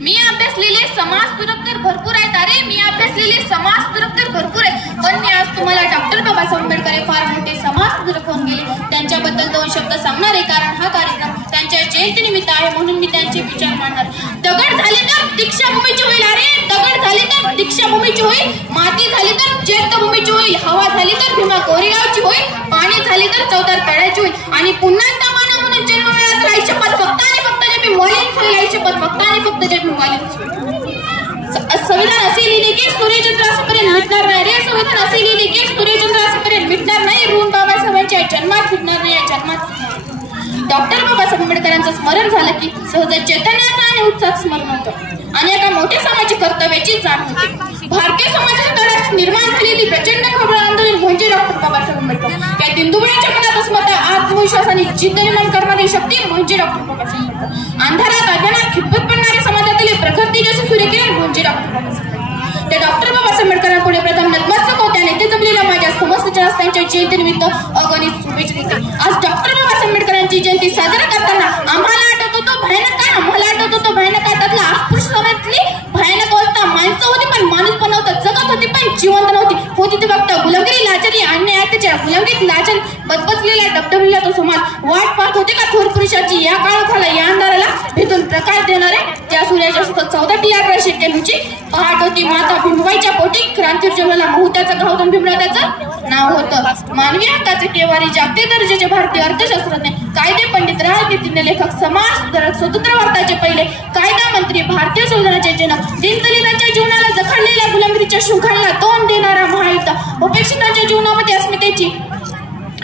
मी अभ्यासलेले समाजसुरक्षक तर भरपूर आहेत. अरे मी अभ्यासलेले समाजसुरक्षक तर भरपूर आहेत, पण मी आज तुम्हाला डॉक्टर बाबासाहेब आंबेडकर हे फार मोठे समाजसुरक्षक होऊन गेले त्यांच्याबद्दल दोन शब्द सांगणार आहे, कारण हा कार्यक्रम त्यांच्या जयंतीनिमित्त आहे, म्हणून मी त्यांचे विचार मांडणार. दगड झाले तर दीक्षाभूमीची होईल. अरे दगड झाले तर दीक्षाभूमीची होईल, माती झाली तर चैत्यभूमीची होईल, हवा झाली तर भीमा कोरेगावची होईल, पाणी झाली तर चौदार तळ्याची होईल, आणि पुन्हा मानव म्हणून जन्म मिळाला तर आईचे पद फक्त आणि फक्त जे मी मॉलिन झाले, आईचे पद फक्त आणि फक्त जे मी मॉलिन. संविधान असे लिहिले की सूर्यचंद्र असेपर्यंत मिटणार नाही. रे संविधान असे लिहिले की सूर्यचंद्र असेपर्यंत मिटणार नाही. ऋण बाबासाहेबांच्या जन्मात फिटणार नाही, जन्मात. डॉक्टर बाबासाहेब आंबेडकरांचं स्मरण झालं की सहज चैतन्याचं आणि उत्साह स्मरण होतं आणि एका मोठ्या सामाजिक कर्तव्याची जाण होते. भारतीय समाजाच्या तळात निर्माण झालेली प्रचंड खबळ आंदोलन म्हणजे डॉक्टर बाबासाहेब आंबेडकर. त्या दिंडुबळ्याच्या मनात अस्मत आत्मविश्वासाने जिद्द निर्माण करणारी शक्ती म्हणजे डॉक्टर बाबासाहेब आंबेडकर. अंधारात अज्ञानात खितपत पडणाऱ्या समाजातील प्रखर तेजस्वी सूर्यकिरण म्हणजे डॉक्टर बाबासाहेब. त्या डॉक्टर बाबासाहेब आंबेडकरांपुढे प्रथम नतमस्तक होत्या. नेते जमलेल्या माझ्या समस्त त्यांच्या जयंतीनिमित्त अगणित शुभेच्छा देते. आज डॉक्टर बाबासाहेब आंबेडकरांची जयंती साजरा करताना आम्हाला आठवत होतो भयानक काळ, आम्हाला आठवत होतो भयानक काळ. त्यातला अस्पृश्य समाजातली भयानक अवस्था. माणसं होती पण माणूस पण नव्हता, जगत होती पण जिवंत नव्हती. होती ते फक्त गुलामगिरी, लाचारी, अन्याय, अत्याचार. गुलामगिरीत लाचारी बदबदलेला डबडबलेला तो समाज वाट पाहत होते का थोर पुरुषाची. या काळाला या अंधाराला भेटून प्रकाश देणारे त्या सूर्याच्या 14 पहाट होती. माता भीमबाईच्या पोटी क्रांतीवीर जन्मला मुहूर्ताचं गावधन भीमराव त्याचं नाव होतं. मानवी हक्काचे केवारी, जागतिक दर्जाचे भारतीय अर्थशास्त्रज्ञ, कायदे पंडित, राजनीतिज्ञ, लेखक, समाज सुधारक, स्वतंत्र भारताचे पहिले कायदा मंत्री, भारतीय संविधानाचे जनक, दीनदलितांच्या जीवनाला जखडलेल्या गुलामगिरीच्या शृंखलाला तोंड देणारा महायुद्ध, उपेक्षितांच्या जीवनामध्ये अस्मितेची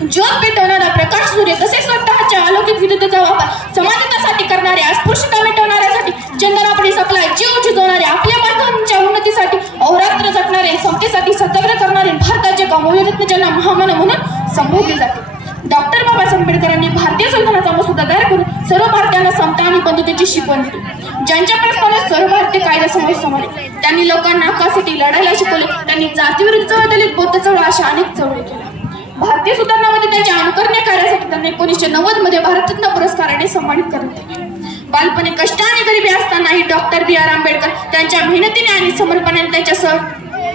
ज्योत पेटवणारा प्रकाश सूर्य, तसेच स्वतःच्या अलौकिक विद्युतचा वापर समाजहितासाठी करणारे, अस्पृश्यता मिटवण्यासाठी चंदनापडी सपलाय जीव झिजवणारे, आपल्या बांधवांच्या उन्नतीसाठी अहोरात्र झटणारे, समतेसाठी सत्याग्रह करणारे, भारताचे कमोयरत्न ज्यांना महामानव म्हणून संबोधले जाते. डॉक्टर बाबासाहेब आंबेडकरांनी भारतीय संविधानाचा मसुदा तयार करून सर्व भारतीयांना समता आणि बंधुतेची शिकवण दिली. ज्यांच्या प्रस्तावात सर्व भारतीय कायदा समोर त्यांनी लोकांना हक्कासाठी लढायला शिकवले. त्यांनी जातीविरुद्ध चळवळ, दलित बौद्ध चळवळ अशा अनेक चळवळी केल्या. भारतीय सुधारणामध्ये त्यांच्या अनुकरणीय कार्यासाठी त्यांना 1990 मध्ये भारतरत्न पुरस्काराने सन्मानित करण्यात आले. बालपणी कष्ट आणि गरिबी असतानाही डॉक्टर बी. आर. आंबेडकर त्यांच्या मेहनतीने आणि समर्पणाने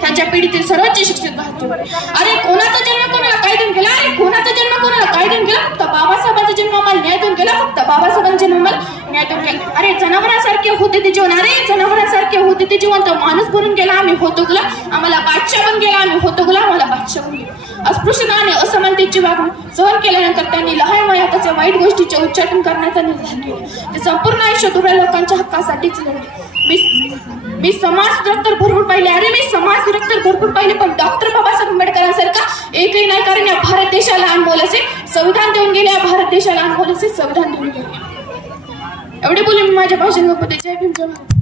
त्यांच्या पिढीतील सर्वोच्च शिक्षित भारतीय. अरे कोणाचा जन्म कोणाला काय देऊन गेला, अरे कोणाचा जन्म कोणाला काय देऊन गेला, फक्त बाबासाहेबांचा जन्म आम्हाला न्याय देऊन गेला, फक्त बाबासाहेबांचा जन्म आम्हाला न्याय देऊन गेला. अरे जनावरांसारखे होते ते जीवन, अरे जनावरांसारखे होते ते जीवन, तर माणूस बनून गेला आम्ही होतो गुलाम, आम्हाला बादशाह बन गेला आम्ही होतो गुलाम, आम्हाला बादशाह बन गेला. अस्पृश्यता आणि असमानतेची वागणूक सहन केल्यानंतर त्यांनी लहान वयात त्याच्या वाईट गोष्टीचे उच्चाटन करण्याचा निर्धार केला. ते संपूर्ण आयुष्य दुर्बळ लोकांच्या हक्कासाठीच लढले. मी समाज सुधारक तर भरपूर पाहिले, अरे मी समाज सुधारक तर भरपूर पाहिले, पण डॉक्टर बाबासाहेब आंबेडकरांसारखा एकही नाही. कारण या भारत देशाला अनमोल असे संविधान देऊन गेले, या भारत देशाला अनमोल असे संविधान देऊन गेले. एवढे बोलून मी माझ्या भाषण मध्ये जय भीम, जय भारत.